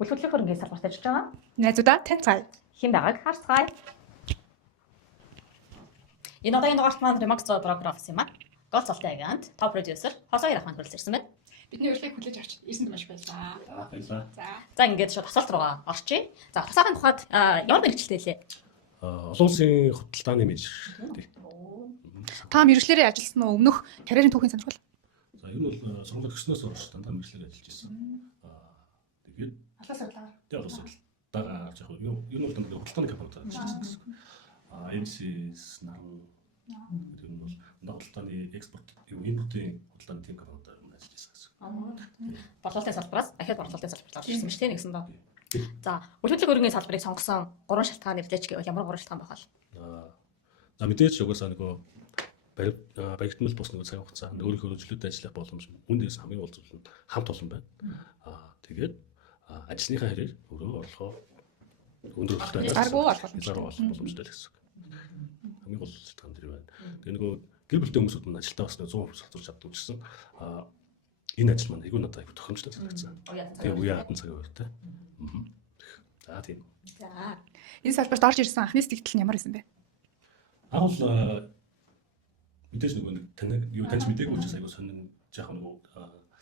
Үлгэрлийн хөрөнгөний салбарт ажиллаж байгаа. Найзуудаа танилцгаая. Хэн байгааг харцгаая. Энэ удаагийн дугаарт маань Remax Zoo програм гэсэн юм аа. Голцолтой агент, топ продюсер Хосоо Ярахман хүрэлцэн ирсэн байна. Бидний урилгыг хүлээж авч ирсэнд маш баярлалаа. Баярлалаа. За ингээд шууд асуулт руугаа орчъя. За хосоогийн тухайд ямар мэргэжилтэй лээ? Олон улсын худалдааны менежер. Та мэргэжлэрээ ажилласан уу? Өмнөх карьерийн түүхийн сонирхол? За энэ бол сургууль төгснөөс хойш дандаа мэргэжлээр ажиллаж байсан. Тэгээд Алаас авлаа. тэгээд бас дагаа яг энэ бол дандаа худалдааны компанид ажиллаж байсан гэсэн. MCS наран гэдэг нь бол дандаа худалдааны экспорт, импортын худалдааны тим компанид ажиллаж байсан гэсэн. Борлуулалтын салбараас ахиад борлуулалтын салбарт орж ирсэн мэт нэгсэн доо. За үлгэрлийн хөрөнгөний салбарыг сонгосон 3 шалтгаан нэрлэж гэвэл ямар 3 шалтгаан байх вэ? За мэдээж угаасаа нөгөө баригдмал бус нөгөө цаг хугацаа өөрийнхөө хөгжлөлтөд ажиллах боломж үүнээс хамгийн гол зүйл нь хамт олон байна. Тэгээд ажлынхаа хэрээр өөрөө орлогоо өндөр хөлтэй заргуу болох боломжтой л гэсэн. Хамгийн гол шалтгаан тэр байна. Тэгээ нөгөө гэр бүлтэй хүмүүсүүд нь ажилдаа бас 100% салцуулж чаддаг гэсэн. Энэ ажил маань айгүй надад айгүй тохиромжтой санагдсан. Тэгээ үе хатан цагийн хувьтай. За тийм. За энэ салбарт орж ирсэн анхны сэтгэл нь ямар байсан бэ? Бол мэдээж нөгөө таныг юу таньж мдэггүй учраас айгүй сонин жаахан нөгөө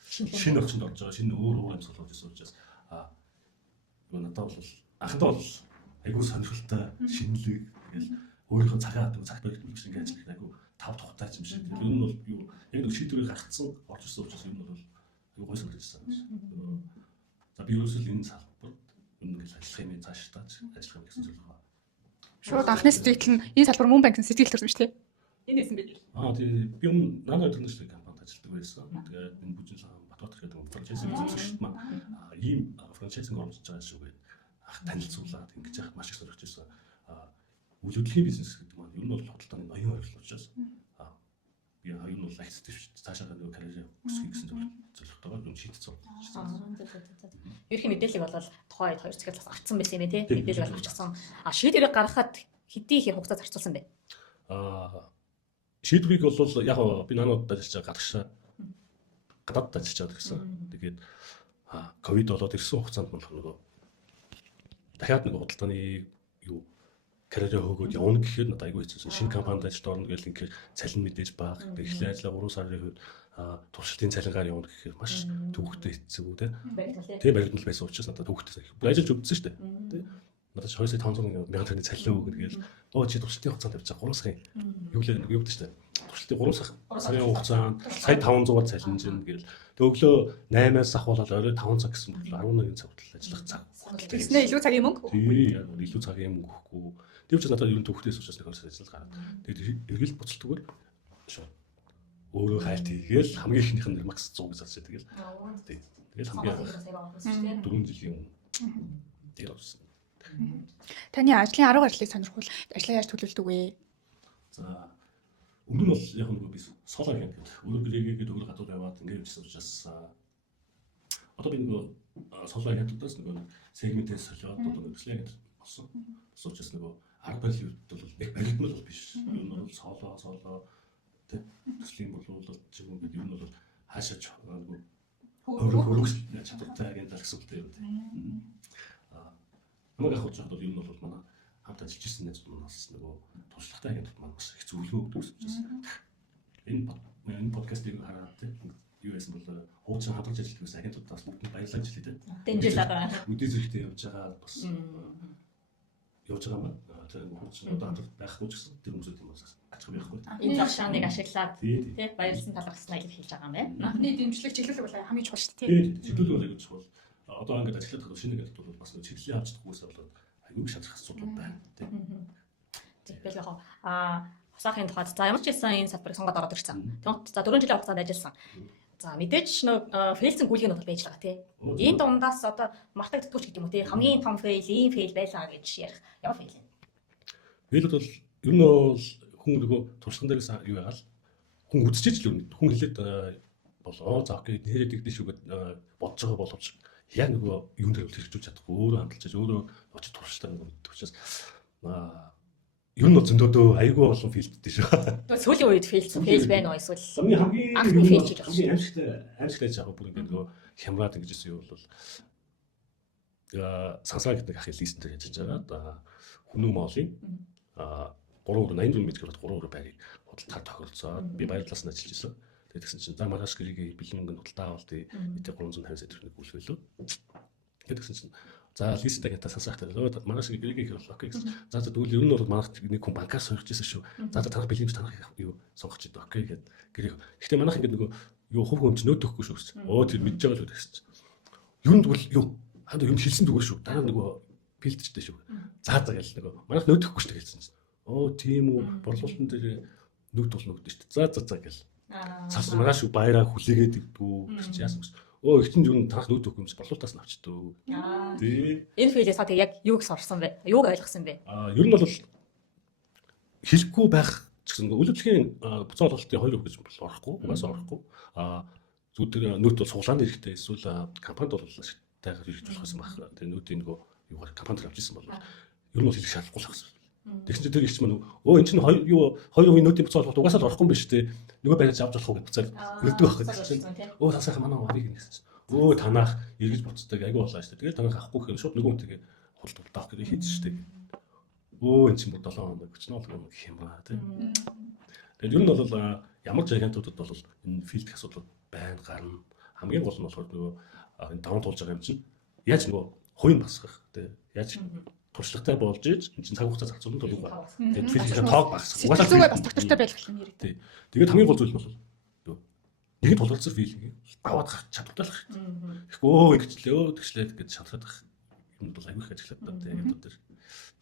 шинэ орчинд орж байгаа шинэ өөр амьсгал болж ирсэн учраас нөгөө надад бол анхандаа бол айгүй сонирхолтой шинэлэг тэгэл өөрийнхөө цагаат цаг баригт мэгч ингэ ажиллах айгүй тав тухтай юм шиг. Тэр нь бол юу яг нэг шийдвэрийг гаргацсан орж ирсэн учраас энэ бол айгүй гой санагдсан. За би ерөөсөө энэ салбарт ингээд ажиллах юм цааш тааж ажиллах юм гэсэн зүйл байна. Шууд анхны сэтгэл нь энэ салбар мөн банкны сэтгэл төрсөн шүү дээ. Энэ байсан бэ? Тэгээ би надад интернэшнл компанид ажилладаг байсан. Тэгээд энэ бүжин Батбатар гэдэг франчайзинг бизнес шүү дээ маань. Ийм франчайзинг оруулж байгаа шүү гэдэг танилцуулаад ингэж яхад маш их сонирхож байсан. Үйл хөдлөлийн бизнес гэдэг маань ер нь бол худалдааны ноён оролцол учраас би ер нь бол акцентив цаашаа нөгөө карьер өсгөх гэсэн зорилготойгоор юм шийдсэн. Ерхий мэдээлэл бол тухайд 2 цагаас авцсан байсан юм тий. Мэдээлэл авчихсан. Шийдвэрийг гаргахад хэдий их хугацаа зарцуулсан бэ? Шийдвэрийг бол яг би наанууд ажиллаж байгаа гадагшаа гадаад ажиллаж байгаа гэсэн. Тэгээд ковид болоод ирсэн хугацаанд бол нөгөө дахиад нэг худалдааны юу карьераа хөөгөөд явна гэхэд надад айгүй хэцүүсэн. Шинэ компанид ажиллаж орно гэж ингээд цалин мэдээж бага. Эхлээ ажиллаа 3 сарын хувьд туршилтын цалингаар явна гэхээр маш төвөгтэй хэцүү те. Тэгээ баригдмал байсан учраас надад төвөгтэй. Ажиллаж өгдсөн шүү дээ. Тэ. Надад 2,500,000 төгрөгийн цалин өгнө гээл. Чи туршилтын хугацаанд явж байгаа 3 сарын юу гэдэг шүү дээ. Туршилтын 3 сарын хугацаанд сая 500-аар цалинжин гээл. Өглөө 8-аас ахуулаад орой 5 цаг гэсэн бол 11 цаг хүртэл ажиллах цаг. Тэснэ илүү цагийн мөнгө? Тий, илүү цагийн мөнгө өгөхгүй. Тэр учраас надад ер нь төвхтээс учраас нэг хөрс ажиллаж гараад. Тэгээд эргэл буцалтгүйгээр шууд өөрөө хайлт хийгээл хамгийн ихнийх нь макс 100 гэж зарчаа тэгэл. Тэгэл хамгийн 4 жилийн дээр болсон. Таны ажлын арга барилыг сонирхвол ажлаа яаж төлөвлөдөг вэ? За өмнө нь бол яг нэг би соло агент гэдэг. Өөрөө гэрээгээд өөр гадуур яваад ингээд явжсан учраас одоо би нэг соло агентудаас нэг сегментээс солиод одоо төслийн агент болсон. Учраас нэг арга барилын хувьд бол нэг барилдмал бол биш. Ер нь бол соло тэг төслийн боловсрол ч юм уу гэдэг юм бол хаашаач нэг хөрөг чадвартай агент гэсэн үг тийм. Намайг авах гэж бодоод ер нь бол манай хамт ажиллаж ирсэн найзууд нөгөө туршлагатай агентууд маань бас их зөвлөгөө өгдөг учраас энэ подкастыг хараад тийм юу яасан бол хуучин хамтарч ажилладаг гэсэн агентуудаас бүгд баярлаж хэлээ тийм. Дэмжлээ байгаа. Үдээ зэрэгтэй явж байгаа бас явж байгаа маань тэр хуучин одоо хамтарч байхгүй ч гэсэн тэр хүмүүсүүд юм бас ачаал байхгүй. Энэ загшааныг ашиглаад тийм баярлсан талархснаа гэж хэлж байгаа юм байна. Анхны дэмжлэг чиглэл бол хамгийн чухал шүү дээ. Тийм чиглэл бол аюул чухал. Одоо ингээд ажиллаад байгаа шинэ агентууд бол бас чиглэлээ авч чадахгүйс болоод аюул шалрах асуудал байна тийм. Тэгэл яг хосаахын тухайд за ямар ч хэлсэн энэ салбарыг сонгоод ороод ирсэн. Тэгмээ за 4 жилийн хугацаанд ажилласан. За мэдээж нөө фейлсэн гүйлгэн бол байж байгаа тийм. Энэ дундаас одоо мартагддаггүй ч гэдэг юм уу тийм. Хамгийн том фейл, ийм фейл байлаа гэж ярих. Ямар фейл вэ? Фейлүүд бол ер нь бол хүн нөгөө туршлаган дээрээс юу яагаад хүн үдчихэж л өрнө. Хүн хэлээд болоо за окей нэрэд игдэж шүүгээд бодож байгаа боловч яг нөгөө юун дээр хэрэгжүүлж чадахгүй өөрөө хандалж өөрөө очиж туршлагатай өгдөг учраас ер нь бол зөндөөдөө айгүй олон фейлдтэй шүү. Сүүлийн үед фейл байна уу эсвэл хамгийн фейл хийж байгаа. Амьсгалтай яг бүр ингээд нөгөө хямраад ингэж ирсэн юу бол сансраа гэдэг ах листээр яж байгаа. Хүннү моолын 380 м гэвэл 3 байрыг худалдаар тохиролцоод би баяр талаас нь ажиллаж байсан. Тэгээд тэгсэн чинь за маргааш гэрийг бэлэн худалдаа авалт эдээ 350 сая төгрөгийг үлгэлөө. Тэгээд тэгсэн чинь за листтэй гэдэг сансраатай маргааш гэрийг их болоо окей гэсэн. За тэгвэл ер нь бол манайх нэг хүн банкаас сойрч ирсэн шүү. За танах бэлэмж танах юу сонгож идэв окей гэд гэрийг. Гэхдээ манайх ингэ нөгөө юу хувь хүмч нөөд өгөхгүй шүү гэсэн. Тэр мэдж байгаа л гэсэн чинь. Юу нь тэгвэл юу хаад юм хэлсэн дгүй шүү. Дараа нөгөө филдчтэй шүү. За гэл нөгөө манайх нөөд өгөхгүй шүү гэсэн чинь. Тийм үү борлуулалтын дээр нүгд бол нүгд шүү. За гэл. Цаас маргааш баяраа хүлээгээд идвүү гэж яасан гэсэн. Ихтэн юу танах нөөд өгөх юмс борлуулалтаас нь авчдөө. Тий. Энэ филээс та яг юуг сорсон бэ? Юуг ойлгосон бэ? Ер нь бол хэлэхгүй байх гэсэн үйлчлэгийн буцаа олголтын 2% гэж бол орохгүй, угаасаа орохгүй. Зүгээр нөөд бол суглааны хэрэгтэй эсвэл компанид бол тайгаар хэрэгж болох гэсэн баг. Тэгээ нүүдийн нөгөө юугаар компанид авч ирсэн бол ер нь бол хэлэх шаардлагагүй л гэсэн. Тэгсэн чинь тэр их ч мань энэ чинь 2% нөөдийн буцаа олголт угаасаа л орохгүй юм биш үү? Нөгөө байраж авч болох уу гэж буцаад өрдөг байх гэсэн чинь. Тасайхан манай авыг гэсэн чинь. Танах эргэж буцдаг айгүй болоо шүү дээ. Тэгээд танах авахгүй гэхээр шууд нөгөө үнтэйгээ худалдах гэдэг хийдэж шүү дээ. Энэ чинь 7 хоног өчнөө л гэх юм ба тийм. Тэгээд ер нь бол ямар ч агентуудад бол энэ филдх асуудал байн гарна. Хамгийн гол нь болохоор нөгөө энэ даван туулж байгаа юм чинь яаж нөгөө хувийн басгах тийм яаж туршлагатай болж иж энэ чинь цаг хугацаа зарцуулна төлөв ба. Тэгээд филдхийн тоог багасгах. Угаасаа зүгээр бас доктортой байх юм яриг. Тийм. Тэгээд хамгийн гол зүйл нь бол нэгэн тулгарсан филдийг аваад гарч чадвартай л хэрэгтэй. Тэгэхгүй ингэчлээ тэгчлээ гэж шалгаад байх юм бол аюулгүй ажиллаад байна тийм агентууд дээр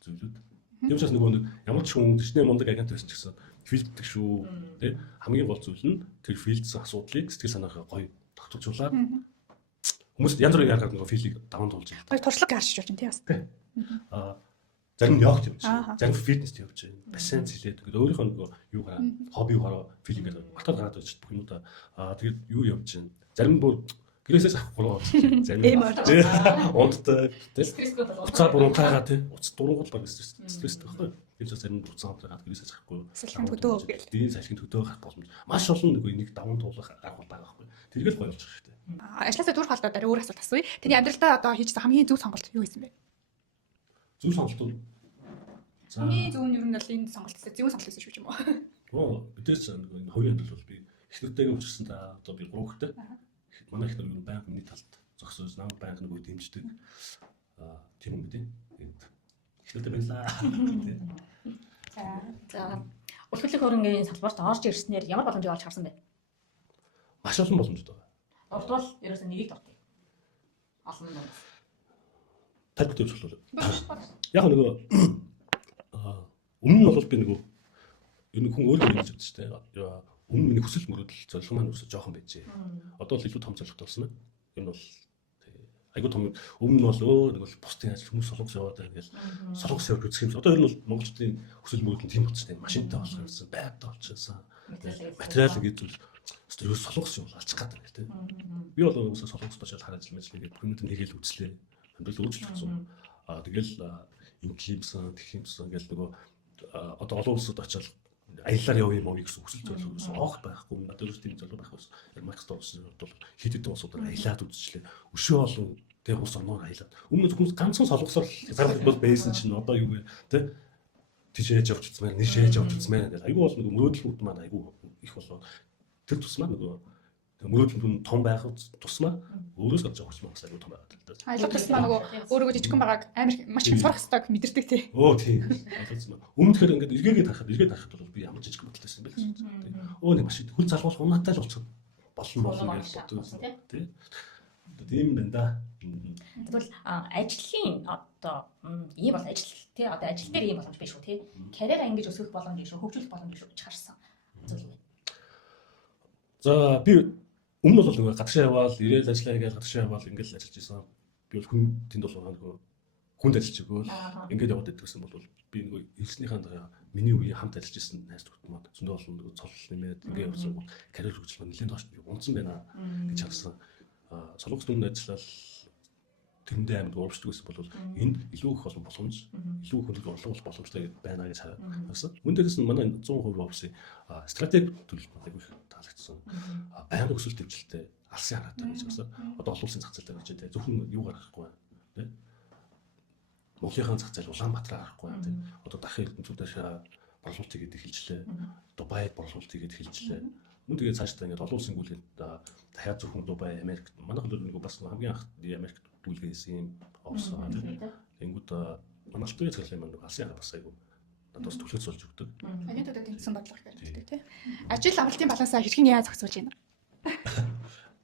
зүйлүүд. Тийм учраас нөгөө ямар ч хүн төчнээ мундаг агент байсан ч гэсэн филддэг шүү тийм хамгийн гол зүйл нь тэр филдсэн асуудлыг сэтгэл санаагаа гоё тогтворжуулаад хүмүүс янз бүрийн яргаад нөгөө филдийг даван туулж байгаа. Гоё туршлага гарч явж байна тийм бас. Зарим нь явж байна. Зарим фитнест явж байна. Бассейн зилээд тэгээд өөрийнхөө нөгөө юугаараа хоббигаараа филингээр батал гараад байж бүх юмудаа тэгээд юу явж байна. Зарим бүр гэрээсээс авахгүй зарим унтдаг тийм уцаа буруутайгаа тийм уц дурангуул баг стресстэй байхгүй. Тийм ч зарим буцаа аваад гэрээсээс авахгүй. Салхин төдөө гэл. Тийм салхин төдөө гарах боломж маш олон нөгөө нэг даван туулах арга байгаа байхгүй. Тэргээл гоё болж байгаа хэрэгтэй. Ажлаасаа дүүрэх холдоод өөр асуулт асууя. Тэний амьдралдаа одоо хийжсэн хамгийн зөв сонголт юу байсан бэ? Зөв сонголтууд. Хамгийн зөв нь ер нь бол энэ сонголт гэсэн зөв сонголт гэсэн шүү юм уу? Бидээс нэг хоёрын амьдрал бол би эхнэртэйгээ уулзсан та одоо би 3 хүүхэдтэй. Манай эхнэр юу байнга миний талд зогсоос намайг байнга нөгөө дэмждэг. Тийм юм бид. Эхнэртэй байлаа. За улс хурлын хөрөнгөний салбарт орж ирснээр ямар боломжийг олж харсан бэ? Маш олон боломжтой байна. Ордвол ерөөсөө нэрийг дуртай. Олон юм. Тайлбар тавьж болов. Яг нөгөө өмнө нь бол би нөгөө энэ хүн өөрөө ингэж бодсон шүү дээ. Өмнө миний хүсэл мөрөөдөл зорилго маань өсөж жоохон байжээ. Одоо л илүү том зорилготой болсон байна. Энэ бол айгуу том өмнө нь бол нэг бол бусдын ажил хүмүүс солонгос яваад байгаа ингээл солонгос явж үзэх юм. Одоо ер нь бол монголчуудын хүсэл мөрөөдөл тийм болчихсон юм. Машинтай болох юмсан, байртай болчихсон. Материал гэж зүйл өстөр солонгос юм алчих гэдэг юм тийм. Би бол өсө солонгос очоод хараад ажил мэл ингээд хүмүүст нэгээл үзлээ. Амьдрал өөрчлөгдсөн. Тэгэл инглимсэн, тэгхимсэн ингээл нөгөө одоо олон улсад очоод аяллаар явъя юм уу гэсэн хүсэл зорилгоос огт байхгүй. Надад ч тийм зорилго байхгүй. Майкрософт бол хэд хэдэн улсуудаар аялаад үзчихлээ. Өшөө олон тэг ус орноор аялаад. Өмнө хүмүүс ганцхан солонгосоор зарах бол байсан чинь одоо юу вэ? Тэ тийшээж явж үзмээр, нэшээж явж үзмээр гэдэг. Айгүй бол нөгөө мөрөөдлүүд маань айгүй их болоо. Тэр тусмаа нөгөө мөрөөдөл нь том байх тусмаа өөрөөс гарч авах юм айгүй том байгаад л да. Айлгууд тусмаа нөгөө өөрийгөө жижигхэн байгааг амар маш их сурах хэрэгтэй мэдэрдэг тий. Тийм. Өмнө тэгэхээр ингээд эргээгээд харахад бол би ямар жижиг бодлоо байсан бэ гэж. Нэг маш их хөл залгуулах унаатай л болчиход болно гэж боддог тий. Тийм байна да. Тэгвэл ажлын одоо ийм бол ажил тий одоо ажил дээр ийм боломж биш үү тий. Карьер ангиж өсөх боломж биш үү, хөгжүүлэх боломж биш үү гэж харсан. Зүйл үү. За би өмнө бол нөгөө гадагшаа яваал, ирээл ажиллаа гэж гадагшаа яваал ингээд ажиллаж байсан. Би бол хүн тэнд бол нөгөө хүнд ажиллаж өгөөл ингээд яваад идэгсэн бол би нөгөө ирснийхаа миний үеийн хамт ажиллаж байсан найз нөхдөд зөндөө олон нөгөө цолол нэмээд ингээд явсан бол карьер хөгжил нэлээд доош би унтсан байна гэж харсан. Солонгос түмэнд ажиллал тэрэндээ амьд уурчдаг байсан бол энд илүү их олон боломж, илүү хөлөг орлого боломжтой байна гэж харсан. Мөн дээрээс нь манай 100% офисын стратеги төлөвлөлт айгүй их таалагдсан. Байнга өсөлт хэмжилттэй алсын хараатай гэж байна. Одоо олон улсын зах зээл дээр очиж тэ зөвхөн юу гаргахгүй байна. Тэ Монголынхаа зах зээл Улаанбаатар гарахгүй тий. Одоо дахин эрдэнэцүүдээс борлуулалтыг гээд эхэлжлээ. Дубайд борлуулалтыг гээд эхэлжлээ. Мөн тэгээд цаашдаа ингээд олон улсын гүйлгээд дахиад зөвхөн Дубай, Америк манайх л нэг бас хамгийн анх Америкт гүйлгээсэн юм оосоо тий. Тэнгүүд манай алтан цаглын маань алсын хаа бас айгу надаас төлөвлөж болж өгдөг. Агентуудад тэмцсэн бодлого хэрэгтэй тий. Ажил амралтын балансаа хэрхэн яаж зохицуулж байна?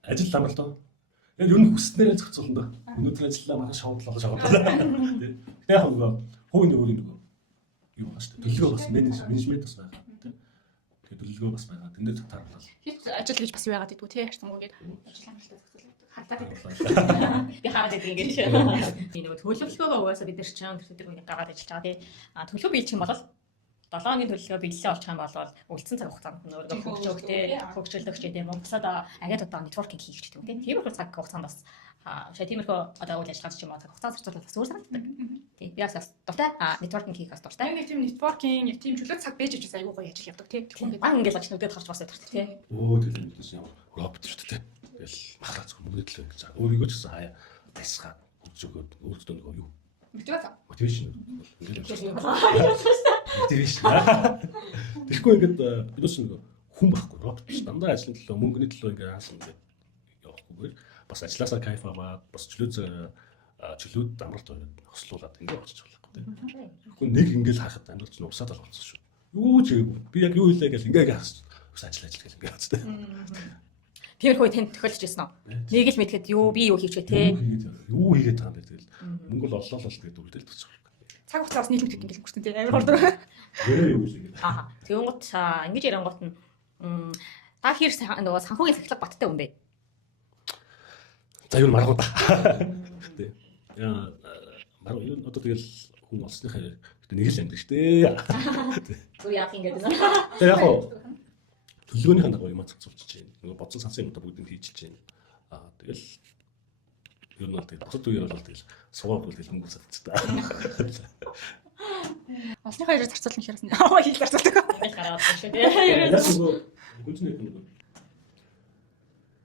Ажил амралтаа яг ер нь хүснээрээ зохицуулна да. Өнөөдөр ажиллаа манай шавууллаа шавууллаа. Тэ. Гэтэ яг нөгөө хувийн өөрийн нөгөө юу байна шүү дээ. Төлөвлөгөө бас менежмент бас байгаа тийм. Тэгээ төлөвлөгөө бас байгаа. Тэндээ тааруулаад. Хит ажил гэж бас байгаад идэггүй тий. Харцангүйгээд ажил амралтаа зохицуулдаг. Хатаад идэх. Би хараад идэг ингэж шүү. Энэ нөгөө төлөвлөгөөгөө угаасаа бид нар ч тэр нэг гаргаад ажиллаж байгаа тий. Төлөвлөгөө биелчих юм бол 7 хоногийн төлөвлөгөө биелэлээ олчих юм бол үлдсэн цаг хугацаанд нөгөө хөгжөөлөгч гэдэг Монголд агентуудаа нэтворкинг хийх гэдэг юм тийм. Тиймэрхүү цаг хугацаанд бас тиймэрхүү одоо үйл ажиллагаа ч юм уу цаг хугацаа зарцуулах бас өөр санагддаг. Тийм. Би бас дуртай нэтворкинг хийх бас дуртай. Нэг тийм нэтворкинг, нэг тийм чөлөө цаг бэж ичээс аягүй гоё ажил явдаг тий. Баг ингээд очиж нүдэд харж бас байдаг тий. Тэр мэдээс ямар робот шүү дээ. Тэгэл махлаа зөв мөдөдлөө гэж. Өөрийгөө ч гэсэн хаяа тасгаад өгчөөгөө өөртөө нөгөө юу мотивашн ингээд мотивашн. Тэгэхгүй ингээд бид бас нэг хүн байхгүй робот биш. Дандаа ажлын төлөө мөнгөний төлөө ингээд хаасан ингээд явахгүйгээр бас ажилласаа кайф аваад бас чөлөөд амралт байгаад хослуулаад ингээд очиж болохгүй тийм. Тэгэхгүй нэг ингээд харахад амьдралч нь усаад л болчихсон шүү. Юу ч гээгүй. Би яг юу хэлээ гэж ингээд хаас ажил гэл ингээд хаз тийм. Тиймэрхүү танд тохиолдож ирсэн үү? Нэг л мэдхэд би юу хийвчээ те. Юу хийгээд байгаа юм бэ тэгэл. Мөнгө л оллоо л тэгээд үрдэл төсөх. Цаг хугацаа бас нийлэмт гэдэг өнгөрсөн тий. Амар хордог. Гэрээ юу хийгээд. Тэгэнгუთ ингэж ярангуут нь та хэр нөгөө санхүүгийн сахилга баттай хүн бэ? За юу маргуу та. Тэ. Яа маргуу одоо тэгэл хүн олсныхаа нэг л амьд штэ. Зүр яах юм гэдэг нь. Тэг яг төлөвлөгөөнийхөө дагуу юм зохицуулж чинь. Нөгөө бодсон сансын юм бүгдийг хийж чинь. Тэгэл ер нь бол тэгэл бусад үеэр бол тэгэл суугаад бол тэгэл мөнгө зарцдаг. Олсныхаа ирээ зарцуулна гэхээс нь хэл зарцуулдаг. Ингэж гараад байна шүү дээ. Яг нөгөө гүнзний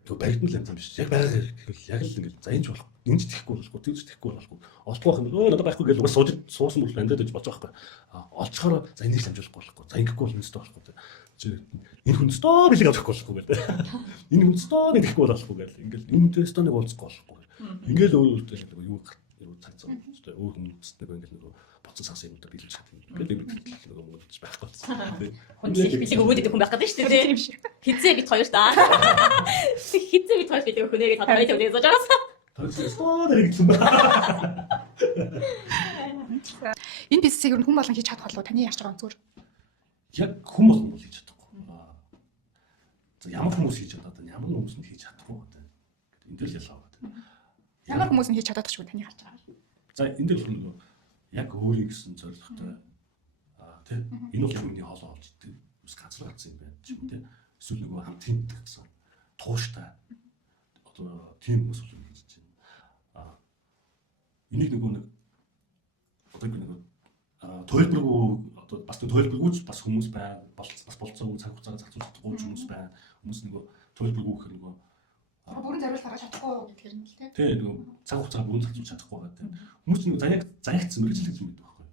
нөгөө баригдмал юм биш. Яг байгаа гэвэл яг л ингэ за энэ ч болох. Энд ч тэхгүй болохгүй, тэр ч тэхгүй болохгүй. Олдох байх юм. Надад байхгүй гэж уус суусан бол амьдад байж болж байгаа байхгүй. Олцохоор за энийг хамжуулахгүй болохгүй. За ингэхгүй бол нэстэ болохгүй. Энэ хүн стоо билег авахгүй болохгүй гэдэг. Энэ хүн стоо нэдэхгүй болохгүй гэдэг. Ингээл энэ стоныг уулзахгүй болохгүй. Ингээл өөрөөдөө юу цаг цаа өстэй өөр хүмүүст нэг ингээл нөгөө боцсон сагсан юмудаа биелүүлж чадсан. Ингээл нэг нөгөө мөнгөж байхгүй. Хүн билег өгөөд идэх хүн байх гэдэг шүү дээ. Тийм шүү. Хизээ бит хоёр та. Хизээ бит хоёр билег өгөх нэрийг тодорхой төлөв гэж байгаа. Стоо дэрэгдсэн байна. Энэ бизнесийг ер нь хүн болгон хийж чадах болов таны яаж байгаа зүгээр. Яг хүн болгон бол хийж чадахгүй. За ямар хүмүүс хийж чадаад байна, ямар хүмүүс нь хийж чадахгүй байна. Энд л ялгаа байна. Ямар хүмүүс нь хийж чадаад ч таны харж байгаа. За энэ дээр нөгөө яг өөрийн гэсэн зорилготой тий энэ бол юмны хоолоо олж идэг. Ус ганцлаг гарсан юм байна ч юм тий. Эсвэл нөгөө хамтын гэсэн тууштай одоо тийм хүмүүс бол хийж чинь. Энийг нөгөө нэг одоо нөгөө төлбөргүй одоо бас төлбөргүйч бас хүмүүс байна. Бас болцоогүй цаг хугацаагаар зарцуулж чадахгүй хүмүүс байна. Хүмүүс нөгөө төлбөргүй гэх нөгөө бүрэн зориулт гаргаж чадахгүй гэдгээр нь л тийм. Тий нөгөө цаг хугацаагаар бүрэн зарцуулж чадахгүй гэдэг. Хүмүүс чинь заягцсан мэрэгчлэг юм байдаг байхгүй.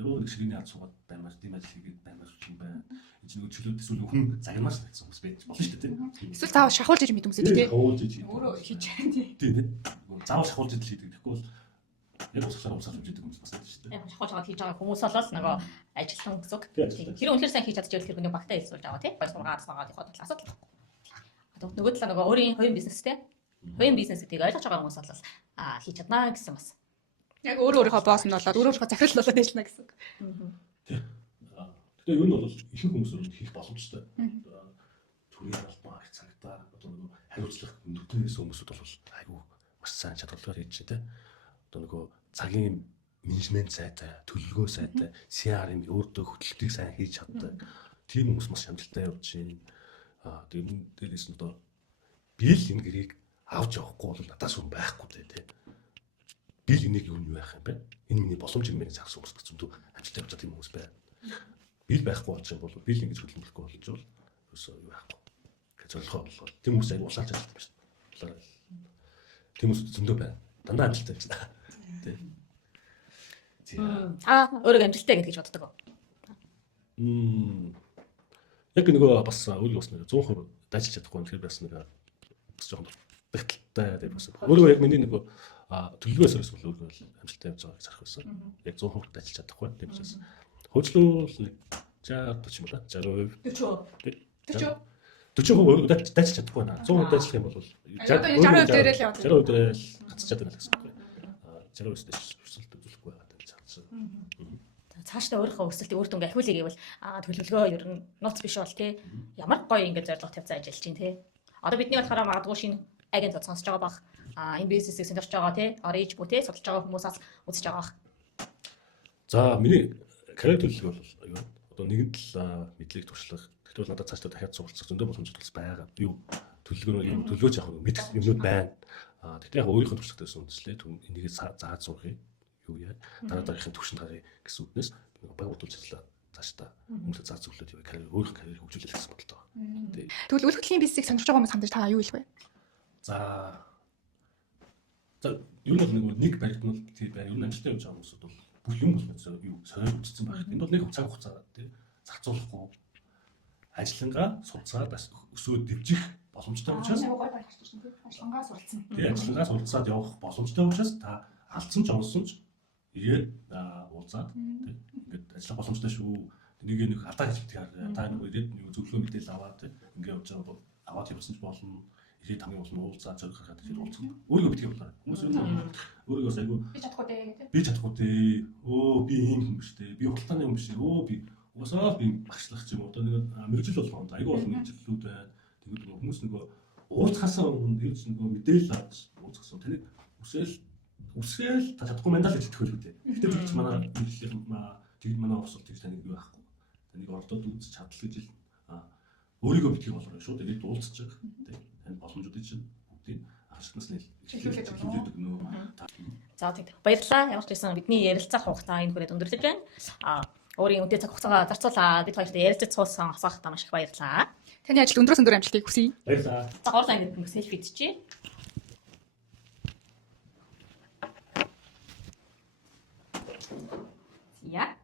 Юу нэг ширээний ард суугаад баймаар тийм ажил хийгээд баймаар юм байна. Энэ чинь нөгөө чөлөөт эсвэл хүн загнамж гэсэн хүмүүс байж болно шүү дээ тийм. Эсвэл заавал шахуулж иж мэд хүмүүс тийм. Шахуулж иж өөрөө хийж байгаа тийм. Тийм. Заавал шахуулж иж хийдэг. Тэгэхгүй бол яг усаар усаар хийж хүмүүс бас байдаг шүү дээ. Яг шахуулж байгаа хийж байгаа хүмүүс бол нөгөө ажилтан гэсэн үг. Тэр үнэхээр сайн хийж чадчих тэр хүний багтаа хэлсүүлж байгаа тийм. Баяр сургаал асуугаад явах асуудал байхгүй. Нөгөө талаа нөгөө өөрийн хувийн бизнестэй. Хувийн бизнес гэдгийг ойлгож байгаа хүмүүс бол хийж чаднаа гэсэн бас. Яг өөрийнхөө босс нь болоод өөрийнхөө захирал болоод ажиллана гэсэн үг. Тийм. Тэгээ юу нь бол ихэнх хүмүүс хийх боломжтой. Төрийн албан их цагтаа одоо нөгөө хариуцлах нүднээс хүмүүсүүд бол айгүй маш сайн чадвартай хийж дээ. Одоо нөгөө цагийн менежмент сайтай, төлөвлөгөө сайтай, CRM өөртөө хөтөлбөрийг сайн хийж чаддаг. Тийм хүмүүс маш амжилттай явж байна. Тэгээд дээрээс нь одоо би л энэ гэрийг авч явахгүй бол надаас хүн байхгүй дээ. Би л энийг юу байх юм бэ? Энэ миний боломж юм байна гэсэн хүмүүс гэсэн дүү амжилттай явж байгаа тийм хүмүүс байна. Би л байхгүй болж юм бол би л ингэж хөдөлмөрлөхгүй болж бол өсөө юу байхгүй. Гэж ойлгоо болоо. Тийм хүмүүс аяг усаалж байгаа юм байна. Тийм хүмүүс зөндөө байна. Дандаа амжилттай байна. Тийм. Өөрийгөө амжилттай гэж боддог. Яг нөгөө бас өөрийгөө бас нэг 100% дайчилж чадахгүй тэгэхээр бас нэг бас жоохон дутагдaltaй тийм бас. Өөрийгөө яг миний нөгөө төлөвлөгөөс өрөөс өөрийгөө амжилттай явж байгааг зарах байсан. Яг 100% дайчилж чадахгүй тийм учраас хөгжлөөл нэг 60 40 40% дайчилж чадахгүй байна. 100% дайчлах юм бол 60% дээрээ л яваад. 60% дээрээ л хатчих чаддаг гэсэн үг. 60% дэш өсөлт үзүүлэхгүй байгаа гэж харсан. Цаашдаа өөрийнхөө өсөлтийг үр дүнгээ ахиулъя гэвэл төлөвлөгөө ер нь нууц биш бол тий ямар гоё ингээд зорилго тавьцаа ажиллаж чинь тий. Одоо бидний болохоор магадгүй шинэ агент сонсож байгаа бах энэ бизнесийг сонирхож байгаа тий орж бүү тий судалж байгаа хүмүүсээс үзэж байгаа бах. За миний карьер төлөвлөгөө бол аюу одоо нэгэн тал мэдлэг туршлага тэгвэл надад цаашдаа дахиад суралцах зөндөө боломжууд байгаа. Юу төлөвлөгөө юм төлөөж явах мэдэх юмнууд байна. Тэгтээ яг өөрийнхөө туршлагатаас үндэслээ энийг зааж сурахыг юу яа дараагийн төвшөнд гарыг гэсэн үгнээс байгуулж ажиллаа цаашдаа хүмүүсээ зааж зөвлөд яваа карьер өөрийнх карьерийг хөгжүүлэх гэсэн бодолтой байна. Тэгвэл үлгэрлийн бизнесийг сонирхож байгаа хүмүүс хандаж та юу хэлэх вэ? За юу нэг баригдмал тийм бай. Юу амжилттай явж байгаа хүмүүсд бол бүх юм бол юу соёл үзсэн байх. Энд бол нэг цаг хугацаа тийм зарцуулахгүй ажиллангаа судалцаад бас өсөөд дэвжих боломжтой учраас ажиллангаа суралцсан. Тийм ажиллангаа суралцаад явах боломжтой учраас та алдсан ч онсон ч ирээд уулзаад тийм ингээд ажиллах боломжтой шүү. Нэг нэг хатаа хийж битгаар та нэг ирээд нэг зөвлөгөө мэдээлэл аваад тийм ингээд явж байгаа бол аваад явсан ч болно. Ирээд хамгийн болно уулзаад зорих хаад ирээд уулзах. Өөрийгөө битгий болоо. Хүмүүс өөрийгөө сайгүй би чадахгүй дээ. Би ийм хүн биш дээ. Би хурдтааны хүн биш дээ. Би уусаа би багшлах ч юм уу. Одоо нэг мэрэгжил болгоно. Айгүй олон мэрэгжлүүд байна. Тэгээд хүмүүс нөгөө уулзахаас өмнө ерөөс нөгөө мэдээлэл авч уулзахсан. Тэнийг үсгээл та чадахгүй мандал гэж хэлэх үү дээ. Гэтэ тэгж манай тэгж манай офсол тэгж таныг юу байхгүй. Таныг ордод үзэж чадал гэж өөрийгөө битгий болгоно шүү. Тэгээд уулзчих. Тань боломжуудыг чинь бүгдийг ашиглаас нь хэлүүлдэг нөө. За тийм. Баярлалаа. Ямар ч байсан бидний ярилцах хугацаа энэ хүрээд өндөрлөж байна. Өөрийн үдээ цаг хугацаагаа зарцуулаад бид хоёрт ярилцаж суусан асаахтаа маш их баярлалаа. Таны ажил өндөр өндөр амжилтыг хүсье. Баярлалаа. За хоолой ингэ селфи идчихье. Ja.